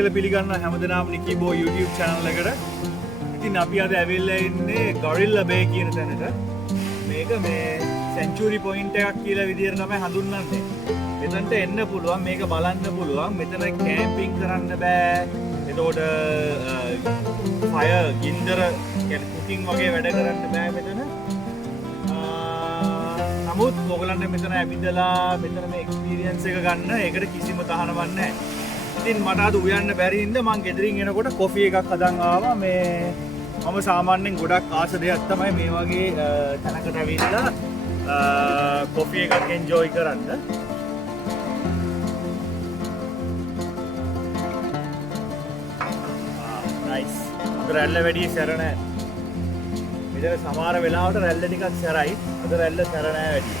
කියලා පිළිගන්න හැමදෙනාම නිකිබෝ YouTube channel එකට. ඉතින් අපි අද ඇවිල්ලා ඉන්නේ Gorilla Bay කියන තැනට. මේක මේ Century Point එකක් කියලා විදියට තමයි හඳුන්වන්නේ. මෙතනට එන්න පුළුවන්, මේක බලන්න පුළුවන්. මෙතන කැම්පින් කරන්න බෑ. එතකොට ෆයර් ගින්දර කියන්නේ කුකින් වගේ වැඩ කරන්න බෑ මෙතන. නමුත් ඔයගලන්ට මෙතන ඇවිදලා මෙතන මේ එක්ස්පීරියන්ස් එක ගන්න ඒකට කිසිම තහනමක් නැහැ. ඉතින් මට අද උයන්න බැරි හින්දා මං ගෙදරින් එනකොට කොෆි එකක් හදන් ආවා. මේ මම සාමාන්‍යයෙන් ගොඩක් ආස දෙයක් තමයි මේ වගේ තැනකට ඇවිල්ලා කොෆි එකක් එන්ජොයි කරන්න. නයිස්. අද රැල්ල වැඩි සැර නැහැ. මෙතන සමහර වෙලාවට රැල්ල ටිකක් සැරයි. අද රැල්ල සැර නැහැ වැඩි.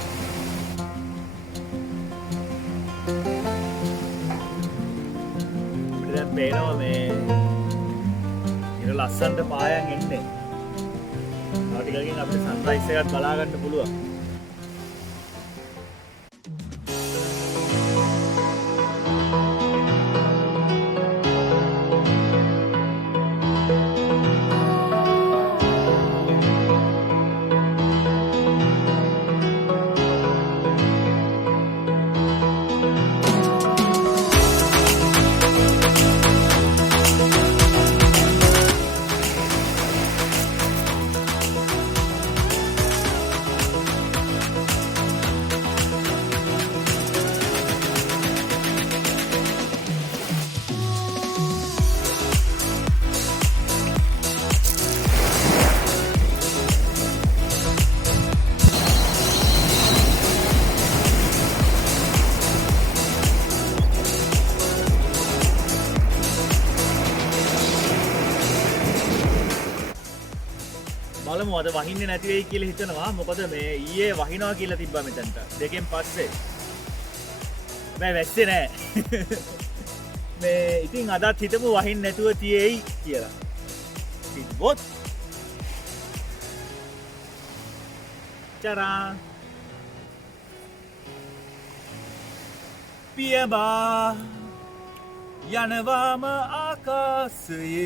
අපිට දැන් පේනවා මේ ඉර ලස්සනට පායන් එන්නේ. තව ටිකකින් අපිට සන්රයිස් එකක් බලා ගන්න පුළුවන්. බලමු අද වහින්නේ නැති වෙයි කියලා හිතනවා. මොකද මේ ඊයේ වහිනවා කියලා තිබ්බා මෙතනට. දෙකෙන් පස්සේ. හැබැයි වැස්සේ නැහැ. මේ ඉතින් අදත් හිතමු වහින්න නැතුව තියෙයි කියලා. තිබ්බොත් චරා පියබා යනවාම ආකාශයේ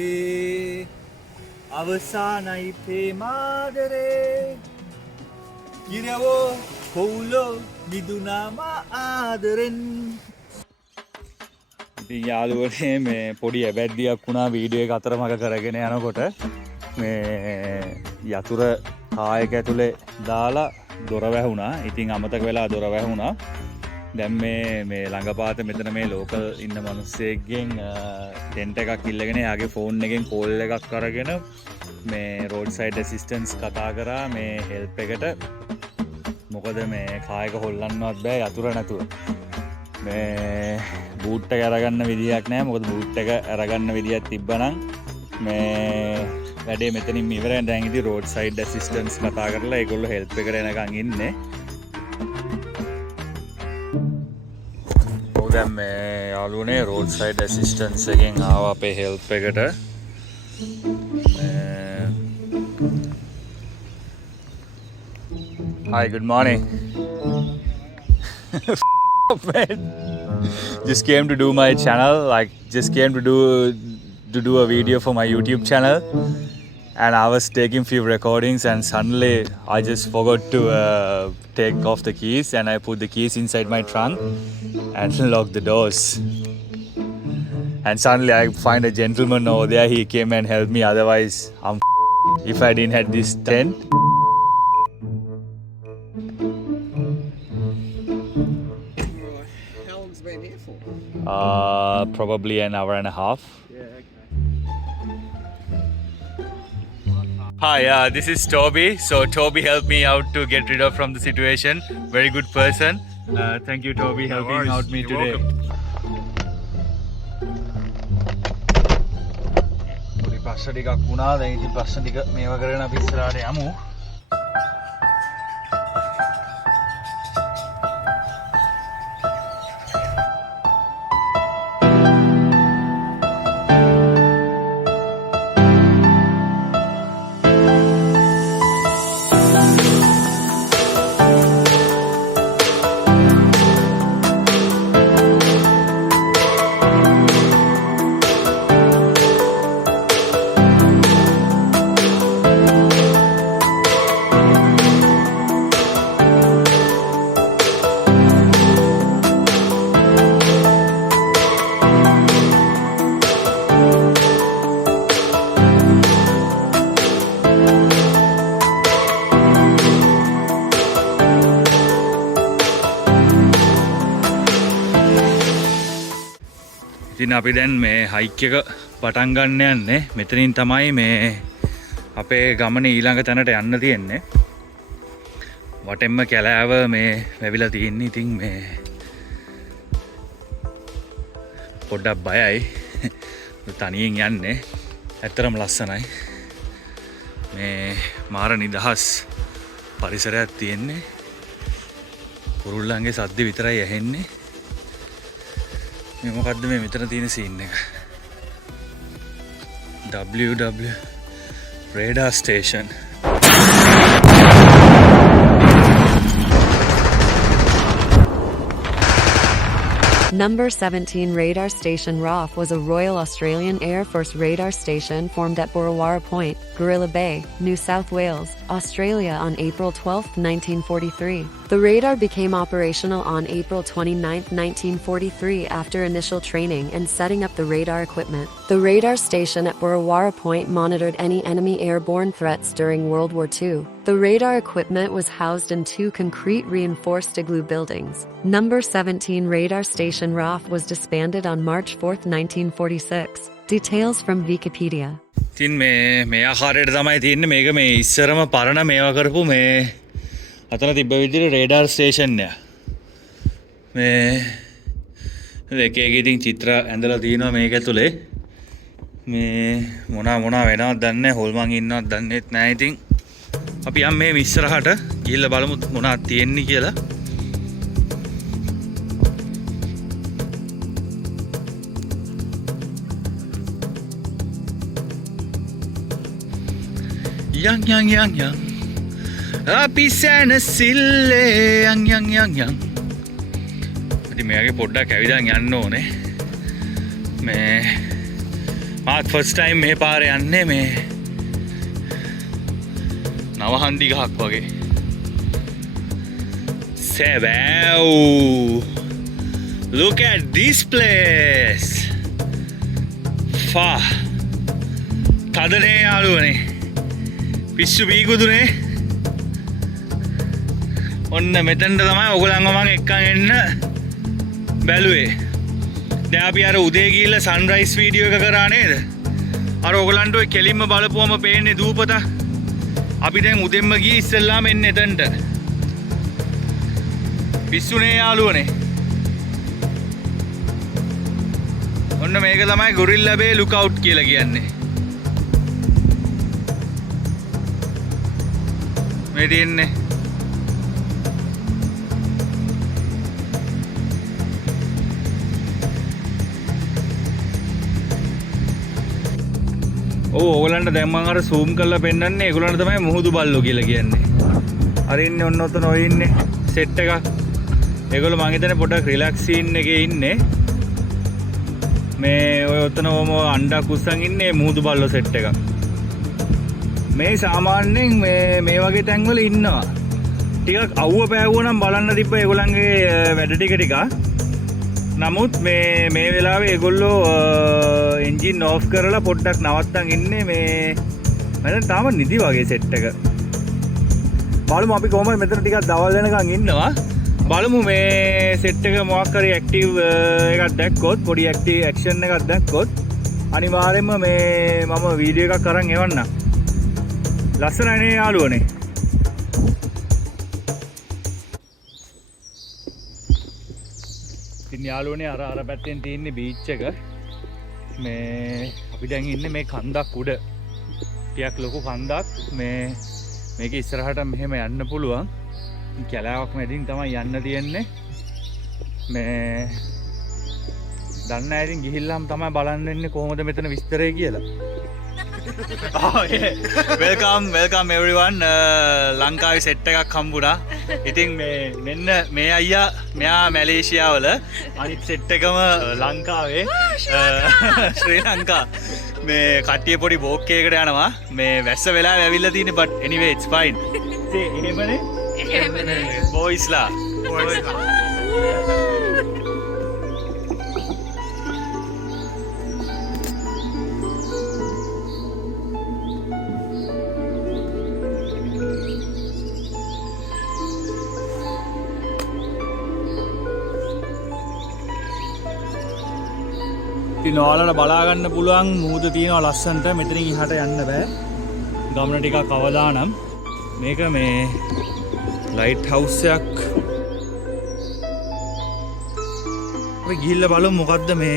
අවසානයි ප්‍රේමාදරේ ගිරවෝ කොවුලෝ මිදුනාම ආදරෙන්. ඉතින් යාළුවනේ මේ පොඩි ඇබැද්දියක් වුණා වීඩියෝ එක අතරමඟ කරගෙන යනකොට මේ යතුර කායක ඇතුලේ දාලා දොර වැහුණා. ඉතින් අමතක වෙලා දොර වැහුණා. දැන් මේ ළඟපාත මෙතන මේ ලෝකල් ඉන්න මිනිස්සෙක්ගෙන් ටෙන්ට් එකක් ඉල්ලගෙන එයාගේ ෆෝන් එකෙන් කෝල් එකක් අරගෙන මේ රෝඩ් සයිඩ් ඇසිස්ටන්ස් කතා කරා මේ හෙල්ප් එකට. මොකද මේ කායක හොල්ලන්නවත් බෑ යතුර නැතුව. මේ බූට් එක අරගන්න විදියක් නැහැ. මොකද බූට් එක අරගන්න විදියක් තිබ්බනම් මේ වැඩේ මෙතනින් ඉවරයි. දැන් ඉතින් රෝඩ් සයිඩ් ඇසිස්ටන්ස් කතා කරලා ඒගොල්ලෝ හෙල්ප් එකට එනකන් ඉන්නේ. දැන් මේ යාළුවනේ රෝඩ් සයිඩ් ඇසිස්ටන්ස් එකෙන් ආවා අපේ හෙල්ප් එකට. Hi, good morning. Man, just came to do my channel. Like, just came to do a video for my YouTube channel, and I was taking few recordings, and suddenly I just forgot to take off the keys, and I put the keys inside my trunk and lock the doors. And suddenly I find a gentleman over there. He came and helped me. Otherwise, I'm if I didn't have this tent. How long's it been here for? Probably an hour and a half. Yeah, okay. Hi, this is Toby. So Toby helped me out to get rid of from the situation. Very good person. Thank you, Toby, helping out me today. පොඩි ප්‍රශ්න ටිකක් වුණා. දැන් ඉතින් ප්‍රශ්න ටික මේවා කරගෙන අපි ඉස්සරහට යමු. ඉතින් අපි දැන් මේ හයික් එක පටන් ගන්න යන්නේ. මෙතනින් තමයි මේ අපේ ගමනේ ඊළඟ තැනට යන්න තියෙන්නේ. වටෙන්ම කැලෑව මේ වැවිලා තියෙන්නේ. ඉතින් මේ පොඩ්ඩක් බයයි. තනියෙන් යන්නේ. ඇත්තරම ලස්සනයි. මේ මාර නිදහස් පරිසරයක් තියෙන්නේ. කුරුල්ලන්ගේ සද්ද විතරයි ඇහෙන්නේ. මේ මොකද්ද මේ මෙතන තියෙන සීන් එක? WW radar station. Number 17 Radar Station RAF was a Royal Australian Air Force radar station formed at Burrawara Point, Gorilla Bay, New South Wales, Australia on April 12, 1943. The radar became operational on April 29, 1943 after initial training and setting up the radar equipment. The radar station at Burrawara Point monitored any enemy airborne threats during World War II. The radar equipment was housed in 2 concrete reinforced igloo buildings. Number 17 Radar Station RAF was disbanded on March 4, 1946. Details from Wikipedia. ඉතින් මේ ආකාරයට තමයි තියෙන්නේ. මේක මේ ඉස්සරම පරණ මේවා කරපු මේ අතන තිබ්බ විදිහට රේඩාර් ස්ටේෂන් එක. මේ එක එක ඉතින් චිත්‍ර ඇඳලා තියෙනවා මේක ඇතුලේ. මේ මොනවා වෙනවද දන්නේ නැහැ. හොල්මන් ඉන්නවද දන්නේත් නැහැ. ඉතින් අපි යම් මේ ඉස්සරහට ගිහිල්ලා බලමු මොනවද තියෙන්නේ කියලා. Yang අපි සැනසille yang ඉතින් මෙයාගේ පොඩ්ඩක් ඇවිදන් යන්න ඕනේ. මේ මාත් ෆස්ට් ටයිම් මේ පාරේ යන්නේ මේ නවහන්දි ගහක් වගේ. සැවැව්. Look at this place. ෆා. තදනේ යාළුවනේ. පිස්සු බීකුදුනේ. ඔන්න මෙතනට තමයි ඔයගොල්ලන්ව මම එක්කන් එන්න බැලුවේ. දැන් අපි අර උදේ ගිහිල්ලා සන්රයිස් වීඩියෝ එක කරා නේද? අර ඔයගොල්ලන්ට ඔය කෙලින්ම බලපුවම පේන්නේ දූපත. අපි දැන් උදෙන්ම ගියේ ඉස්සෙල්ලාම එන්න එතනට. පිස්සුනේ යාළුවනේ. ඔන්න මේක තමයි ගොරිල්ලා බේ ලුක් අවුට් කියලා කියන්නේ. මේ තියෙන්නේ ඕගොල්ලන්ට දැන් මම අර zoom කරලා පෙන්නන්නේ ඒගොල්ලන්ට තමයි මුහුදු බල්ලෝ කියලා කියන්නේ. අර ඉන්නේ ඔන්න ඔතන ඔය ඉන්නේ සෙට් එකක්. ඒගොල්ලෝ මං හිතන්නේ පොඩ්ඩක් රිලැක්ස් සීන් එකේ ඉන්නේ. මේ ඔය ඔතන ඔම අණ්ඩක් උස්සන් ඉන්නේ මුහුදු බල්ලෝ සෙට් එකක්. මේ සාමාන්‍යයෙන් මේ වගේ තැන්වල ඉන්නවා. ටිකක් අවුව පෑවුවා නම් බලන්න තිබ්බ ඒගොල්ලන්ගේ වැඩ ටික. නමුත් මේ වෙලාවේ ඒගොල්ලෝ එන්ජින් ඕෆ් කරලා පොඩ්ඩක් නවත්තන් ඉන්නේ මේ මම තාම නිදි වගේ සෙට් එක. බලමු අපි කොහොමද මෙතන ටිකක් දවල් වෙනකන් ඉන්නවා. බලමු මේ සෙට් එක මොකක් හරි ඇක්ටිව් එකක් දැක්කොත් පොඩි ඇක්ටිව් ඇක්ෂන් එකක් දැක්කොත් අනිවාර්යයෙන්ම මේ මම වීඩියෝ එකක් අරන් එවන්නම්. ලස්සනනේ යාළුවනේ. ඉතින් යාළුවනේ අර පැත්තෙන් තියෙන්නේ බීච් එක. මේ අපි දැන් ඉන්නේ මේ කන්දක් උඩ. ටිකක් ලොකු කන්දක්. මේක ඉස්සරහට මෙහෙම යන්න පුළුවන්. කැලෑවක් මැදින් තමයි යන්න තියෙන්නේ. මේ දන්න අයිරින් ගිහිල්ලාම තමයි බලන්න වෙන්නේ කොහොමද මෙතන විස්තරය කියලා. welcome everyone. ලංකාවේ සෙට් එකක් හම්බුණා. ඉතින් මෙන්න මේ අයියා මෙයා මැලේසියාවල අනිත් සෙට් එකම ලංකාවේ ශ්‍රී ලංකා. මේ කට්ටිය පොඩි බෝක් එකකට යනවා. මේ වැස්ස වෙලාව ඇවිල්ලා තියෙන්නේ but anyway it's fine. එහෙමනේ. බොයිස්ලා. ඉතින් ඔයාලට බලා ගන්න පුළුවන් මූද තියෙනවා ලස්සනට. මෙතනින් එහාට යන්න බෑ. ගමන ටිකක් අවදානම්. මේක මේ ලයිට් හවුස් එකක්. අපි ගිහිල්ලා බලමු මොකද්ද මේ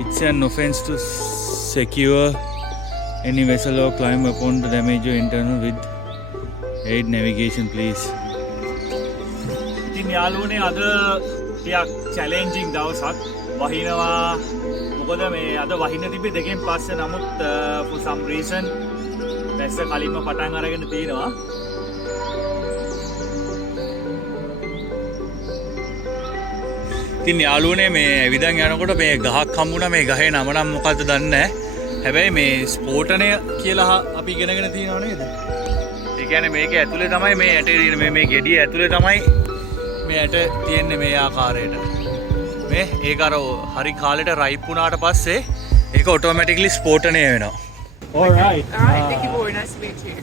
It's an offense to secure any vessel or climb upon the damage or internal with aid navigation please. ඉතින් යාළුවනේ අද ටිකක් challenging දවසක් වහිනවා. මොකද මේ අද වහින්න තිබ්බේ දෙකෙන් පස්සේ නමුත් for some reason දැස්ස කලින්ම පටන් අරගෙන තියෙනවා. ඉතින් යාළුවනේ මේ ඇවිදන් යනකොට මේ ගහක් හම්බුණා. මේ ගහේ නම නම් මොකද්ද දන්නේ නැහැ. හැබැයි මේ ස්පෝටනය කියලා අපි ඉගෙනගෙන තියෙනව නේද? ඒ කියන්නේ මේක ඇතුලේ තමයි මේ ඇටේ තියෙන මේ ගෙඩිය ඇතුලේ තමයි මේ ඇට තියෙන්නේ මේ ආකාරයට. මේ ඒක අර හරි කාලෙට රයිප් වුණාට පස්සේ ඒක ඔටෝමැටිකලි ස්පෝටනය වෙනවා. All right. All right, thank you, boy. Nice to meet you.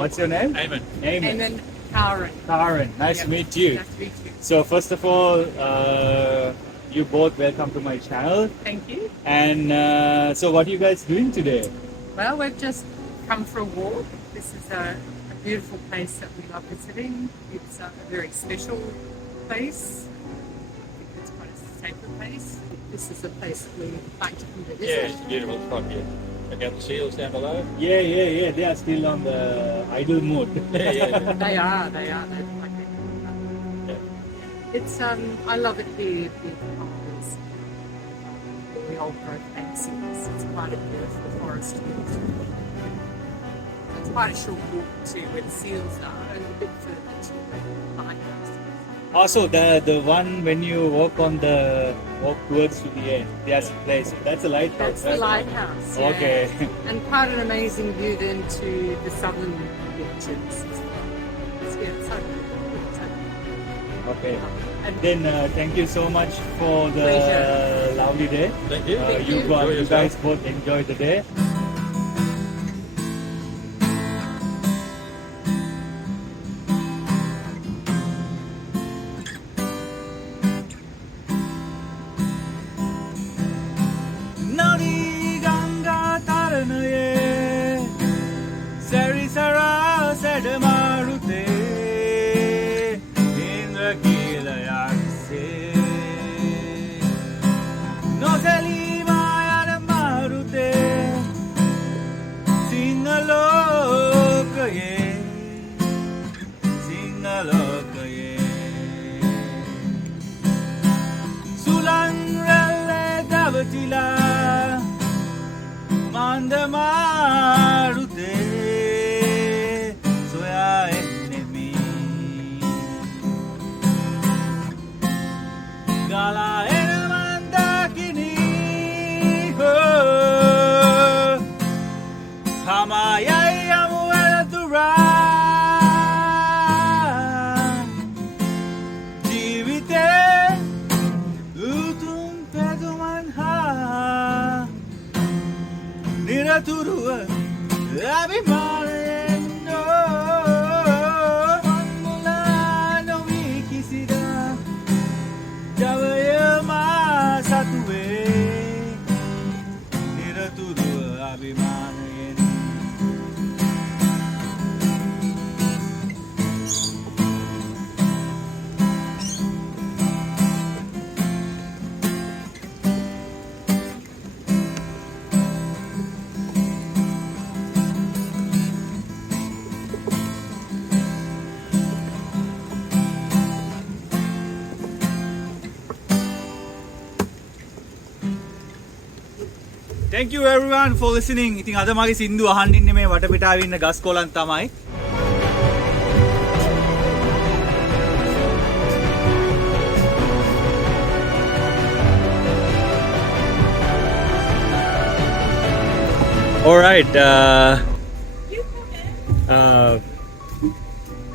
What's your name? Eamon. Eamon. And then Karen. Karen. Nice to meet you. Nice to meet you. So first of all, you both welcome to my channel. Thank you. And so what are you guys doing today? Well, we've just come for a walk. This is a beautiful place that we love visiting. It's a very special place. I think it's quite a sacred place. This is a place that we like to come to visit. Yeah, it's a beautiful spot here. Check out the seals down below. Yeah. They are still on the idle mode. Yeah. They are. They look like it. It's I love it here. The palms, the old growth fences. It's quite a beautiful forest here. It's quite a short walk to where the seals are, and a bit further to the lighthouse. Also, the one when you walk towards to the end, there's a place. That's a lighthouse. That's the right? lighthouse. Yeah. Okay. And quite an amazing view then to the southern beaches. It's so Okay. And Then thank you so much for the Pleasure. lovely day. Thank you. Thank You you. guys yourself. both enjoy the day. Nadi Ganga Taranaye Sarisara Sadamarute Indra Kilayakse Nosali Mayana Marute Singalokaye Singalokaye Sulangrele Davatila Mandamarute Soya enemy Gala enamandakini ho Hamayayamu eladura Jivite Utum pedumanha Niraturuwa Abhimanayendo Manmulano vikisida Javayama satuve Niraturuwa Abhimanayendo Thank you everyone for listening. ඉතින් අද මගේ සින්දු අහන්න ඉන්නේ මේ වටපිටාවේ ඉන්න ගස් කොළන් තමයි. All right.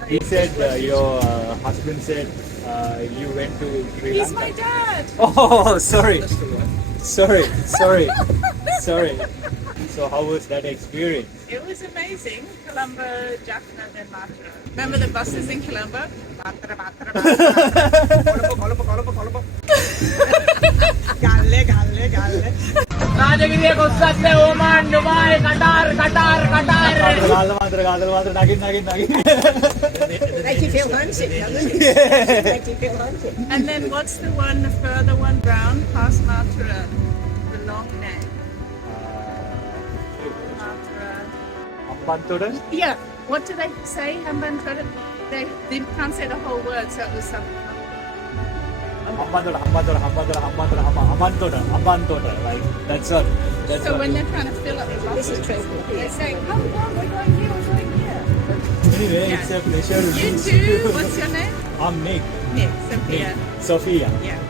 He said your husband said you went to Sri He's Lanka. my dad. Oh, sorry. Sorry. So how was that experience? It was amazing. Colombo, Jaffna, then Matra. Remember the buses in Colombo? Matra, Matra, Matra. Colombo, Colombo. Galle, galle, galle. Rajagiriya කොස්සත් Oman Dubai Qatar Qatar Qatar Galle මාත්‍ර නගින්. Make you feel homesick, doesn't it? Make you feel homesick. And then what's the one, the further one round past Matra? The long name. Matra. Hambantota Yeah. What do they say? Hambantoda? They can't say the whole word, so it was something. Hambantota like that's what So when they're trying to fill up the buses, they say, "Come on, we're going here, we're going here." anyway it's a pleasure to You meet too. What's your name? I'm Nick Nick. Sophia. Sofia Yeah.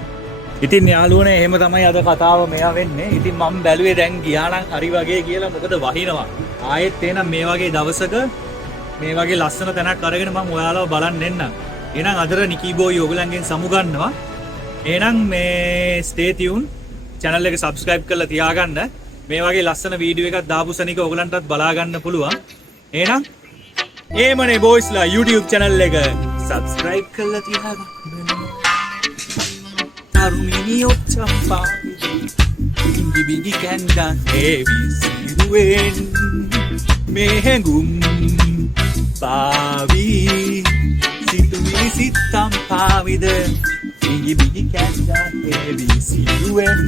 ඉතින් යාළුවනේ එහෙම තමයි අද කතාව මෙයා වෙන්නේ. ඉතින් මම බැලුවේ දැන් ගියා නම් හරි වගේ කියලා මොකද වහිනවා. ආයෙත් එනම් මේ වගේ දවසක මේ වගේ ලස්සන තැනක් අරගෙන මම ඔයාලව බලන්න එන්නම්. එහෙනම් අදට නිකී බෝයි ඔයගලන්ගෙන් සමු ගන්නවා. එහෙනම් මේ stay tuned channel එක subscribe කරලා තියාගන්න. මේ වගේ ලස්සන වීඩියෝ එකක් දාපු සනික ඔයගලන්ටත් බලා ගන්න පුළුවන්. එහෙනම් ඒමනේ බෝයිස්ලා YouTube channel එක subscribe කරලා තියාගන්න. Tarumini Ochamba Ingi Bingi Kanda Evi Siruen Mehengum Pavi Situmi Sitam Pavida Ingi Bingi Kanda Evi Siruen